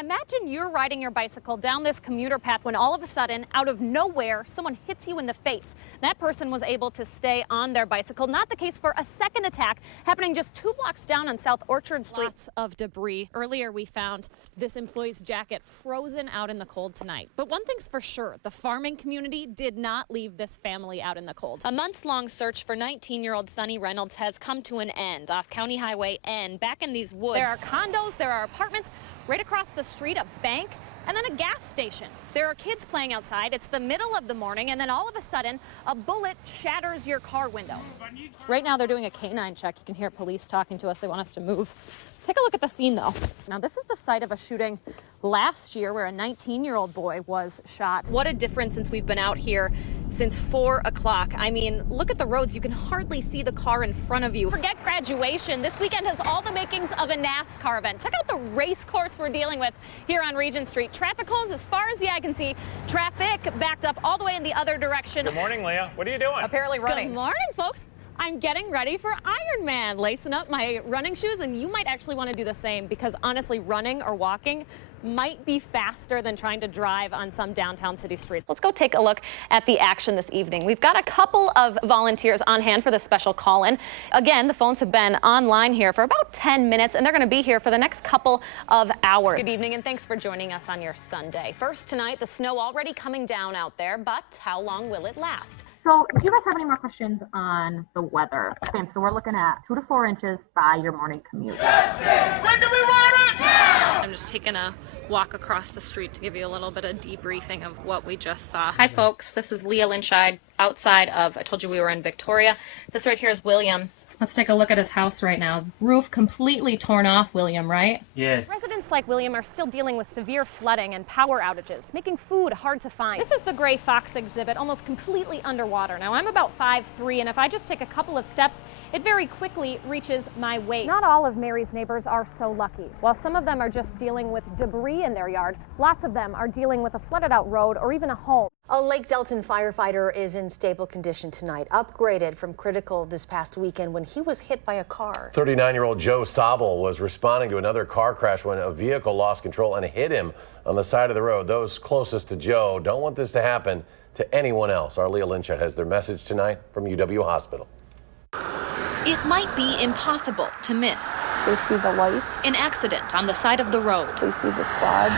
Imagine you're riding your bicycle down this commuter path when all of a sudden, out of nowhere, someone hits you in the face. That person was able to stay on their bicycle. Not the case for a second attack happening just 2 blocks down on South Orchard Street. Lots of debris. Earlier we found this employee's jacket frozen out in the cold tonight. But one thing's for sure, the farming community did not leave this family out in the cold. A months-long search for 19-year-old Sonny Reynolds has come to an end off County Highway N, back in these woods. There are condos, there are apartments. Right across the street, a bank, and then a gas station. There are kids playing outside. It's the middle of the morning, and then all of a sudden, a bullet shatters your car window. Right now, they're doing a canine check. You can hear police talking to us. They want us to move. Take a look at the scene, though. Now, this is the site of a shooting last year where a 19-year-old boy was shot. What a difference since we've been out here since 4 o'clock. I mean, look at the roads. You can hardly see the car in front of you. Forget graduation. This weekend has all the makings of a NASCAR event. Check out the race course we're dealing with here on Regent Street. Traffic cones as far as the eye can see. Traffic backed up all the way in the other direction. Good morning, Leah. What are you doing? Apparently running. Good morning, folks. I'm getting ready for Ironman, lacing up my running shoes, and you might actually want to do the same because honestly, running or walking might be faster than trying to drive on some downtown city streets. Let's go take a look at the action this evening. We've got a couple of volunteers on hand for this special call-in. Again, the phones have been online here for about 10 minutes, and they're going to be here for the next couple of hours. Good evening, and thanks for joining us on your Sunday. First tonight, the snow already coming down out there, but how long will it last? So if you guys have any more questions on the weather, okay, so we're looking at 2 to 4 inches by your morning commute. When do we want it? Now! I'm just taking a walk across the street to give you a little bit of debriefing of what we just saw. Hi folks, this is Leah Linscheid outside of, I told you we were in Victoria. This right here is William. Let's take a look at his house right now. Roof completely torn off, William, right? Yes. Residents like William are still dealing with severe flooding and power outages, making food hard to find. This is the Gray Fox exhibit, almost completely underwater. Now, I'm about 5'3", and if I just take a couple of steps, it very quickly reaches my waist. Not all of Mary's neighbors are so lucky. While some of them are just dealing with debris in their yard, lots of them are dealing with a flooded out road or even a home. A Lake Delton firefighter is in stable condition tonight, upgraded from critical this past weekend when he was hit by a car. 39-year-old Joe SABOL was responding to another car crash when a vehicle lost control and hit him on the side of the road. Those closest to Joe don't want this to happen to anyone else. Our Leah Linscheid has their message tonight from UW Hospital. It might be impossible to miss. They see the lights. An accident on the side of the road. They see the squad.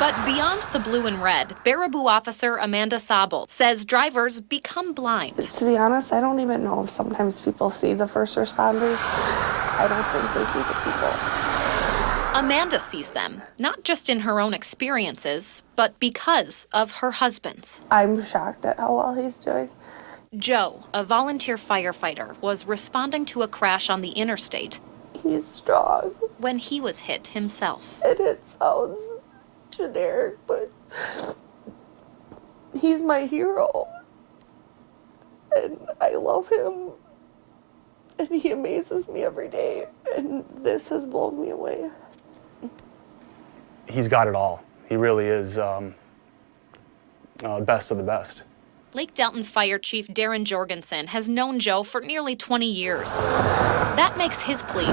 But beyond the blue and red, Baraboo officer Amanda SABOL says drivers become blind. To be honest, I don't even know if sometimes people see the first responders. I don't think they see the people. Amanda sees them, not just in her own experiences, but because of her husband's. I'm shocked at how well he's doing. Joe, a volunteer firefighter, was responding to a crash on the interstate He's strong. when he was hit himself. And it sounds generic, but he's my hero. And I love him. And he amazes me every day. And this has blown me away. He's got it all. He really is best of the best. Lake Delton Fire Chief DARREN Jorgenson has known Joe for nearly 20 years. That makes his plea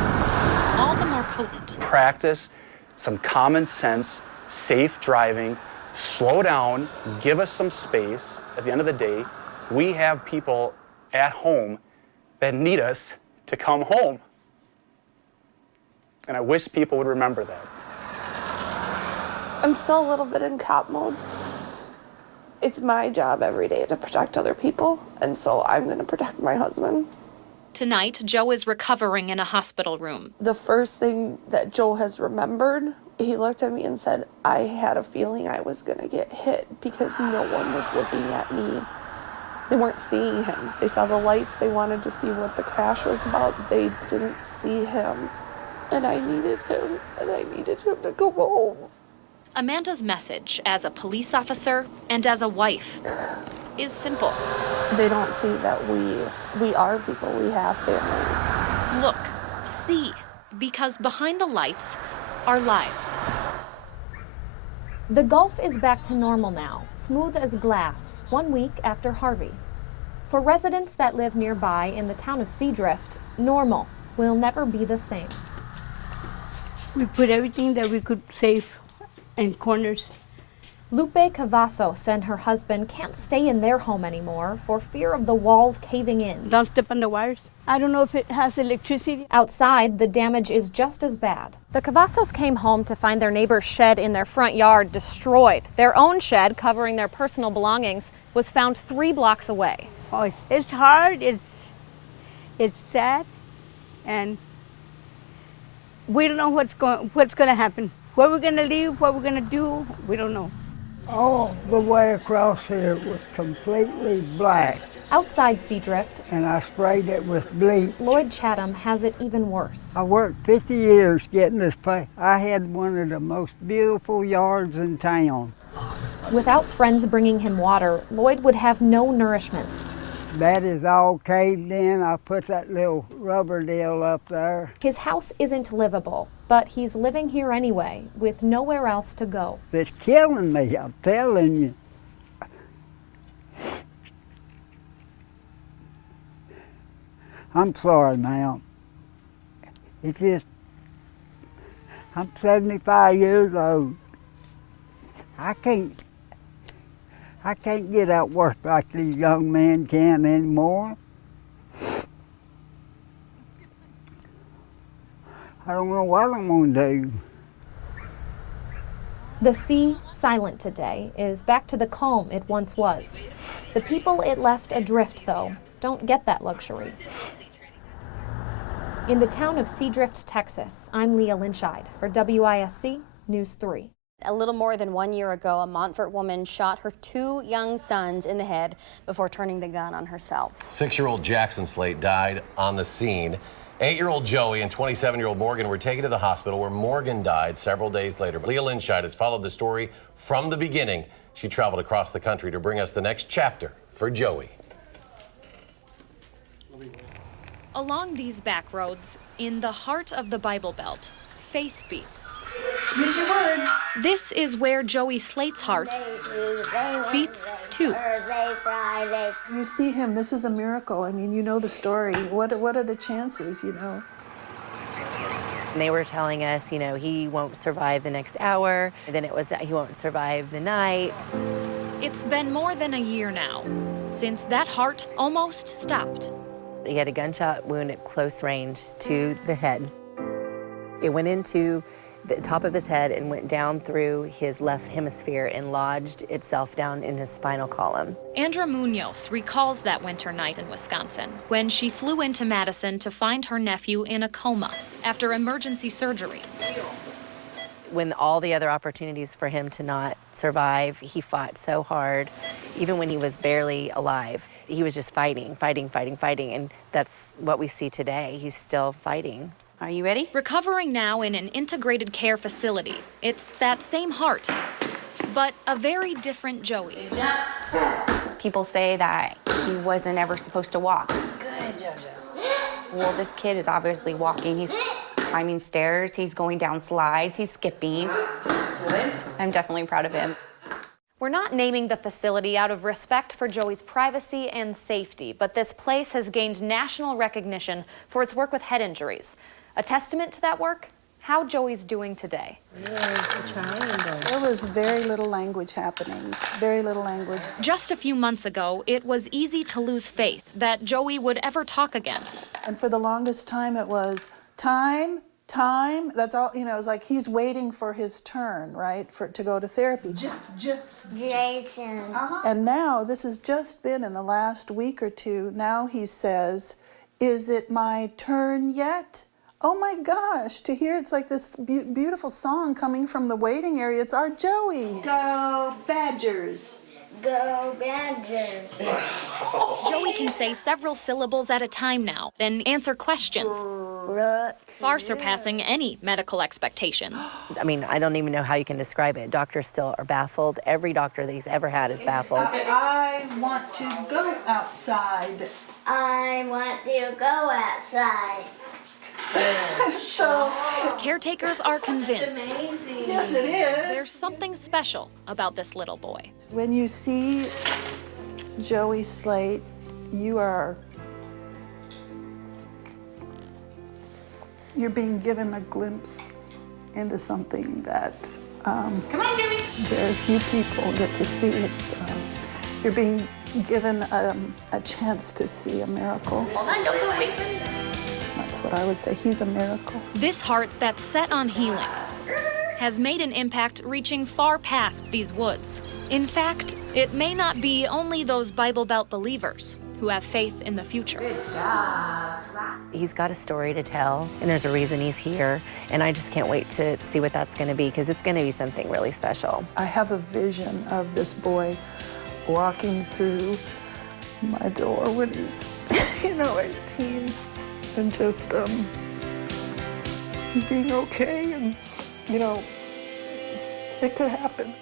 all the more potent. Practice some common sense, safe driving, slow down, give us some space. At the end of the day, we have people at home that need us to come home. And I wish people would remember that. I'm still a little bit in cop mode. It's my job every day to protect other people, and so I'm going to protect my husband. Tonight, Joe is recovering in a hospital room. The first thing that Joe has remembered, he looked at me and said, I had a feeling I was going to get hit because no one was looking at me. They weren't seeing him. They saw the lights. They wanted to see what the crash was about. They didn't see him, and I needed him, and I needed him to come home. Amanda's message as a police officer and as a wife is simple. They don't see that we are people, we have families. Look, see, because behind the lights are lives. The Gulf is back to normal now, smooth as glass, 1 week after Harvey. For residents that live nearby in the town of Seadrift, normal will never be the same. We put everything that we could save and corners. Lupe Cavazos and her husband can't stay in their home anymore for fear of the walls caving in. Don't step on the wires. I don't know if it has electricity. Outside, the damage is just as bad. The Cavazos came home to find their neighbor's shed in their front yard destroyed. Their own shed, covering their personal belongings, was found 3 blocks away. Oh, it's hard, it's sad, and we don't know what's going to happen. Where we're going to live, what we're going to do, we don't know. All the way across here was completely black. Outside Seadrift, And I sprayed it with bleach. Lloyd Chatham has it even worse. I worked 50 years getting this place. I had one of the most beautiful yards in town. Without friends bringing him water, Lloyd would have no nourishment. That is all caved in. I put that little rubber deal up there. His house isn't livable, but he's living here anyway, with nowhere else to go. It's killing me, I'm telling you. I'm sorry, ma'am. It's just, I'm 75 years old. I can't get out work like these young men can anymore. I don't know what I'm gonna do. The sea, silent today, is back to the calm it once was. The people it left adrift, though, don't get that luxury. In the town of Seadrift, Texas, I'm Leah Linscheid for WISC News 3. A little more than 1 year ago, a Montfort woman shot her 2 young sons in the head before turning the gun on herself. 6-year-old Jackson Slate died on the scene. 8-year-old Joey and 27-year-old Morgan were taken to the hospital, where Morgan died several days later. Leah Linscheid has followed the story from the beginning. She traveled across the country to bring us the next chapter for Joey. Along these back roads, in the heart of the Bible Belt, faith beats. Use your words. This is where Joey Slate's heart beats too. You see him, this is a miracle. I mean, you know the story. What are the chances, you know? And they were telling us, you know, he won't survive the next hour. And then it was that he won't survive the night. It's been more than a year now since that heart almost stopped. He had a gunshot wound at close range to the head. It went into the top of his head and went down through his left hemisphere and lodged itself down in his spinal column. Andra Munoz recalls that winter night in Wisconsin when she flew into Madison to find her nephew in a coma after emergency surgery. When all the other opportunities for him to not survive, he fought so hard. Even when he was barely alive, he was just fighting, and that's what we see today. He's still fighting. Are you ready? Recovering now in an integrated care facility. It's that same heart, but a very different Joey. People say that he wasn't ever supposed to walk. Good, JoJo. Well, this kid is obviously walking. He's climbing stairs, he's going down slides, he's skipping. Good. I'm definitely proud of him. We're not naming the facility out of respect for Joey's privacy and safety, but this place has gained national recognition for its work with head injuries. A testament to that work, how Joey's doing today. There's the triangle. There was very little language happening, very little language. Just a few months ago, it was easy to lose faith that Joey would ever talk again. And for the longest time it was time, that's all, you know, it was like he's waiting for his turn, right, to go to therapy. Jason. And now, this has just been in the last week or two, now he says, is it my turn yet? Oh my gosh, to hear it's like this beautiful song coming from the waiting area. It's our Joey. Go Badgers. Go Badgers. Joey can say several syllables at a time now, then answer questions, far surpassing any medical expectations. I mean, I don't even know how you can describe it. Doctors still are baffled. Every doctor that he's ever had is baffled. I want to go outside. I want to go outside. So, caretakers are convinced. Yes, it is. There's something special about this little boy. When you see Joey Slate, you're being given a glimpse into something that Come on, Jimmy. Very few people get to see. You're being given a chance to see a miracle. Hold on, don't go away. That's what I would say. He's a miracle. This heart that's set on healing has made an impact reaching far past these woods. In fact, it may not be only those Bible Belt believers who have faith in the future. Good job. He's got a story to tell, and there's a reason he's here, and I just can't wait to see what that's going to be, because it's going to be something really special. I have a vision of this boy walking through my door when he's, 18, and just being okay, and, it could happen.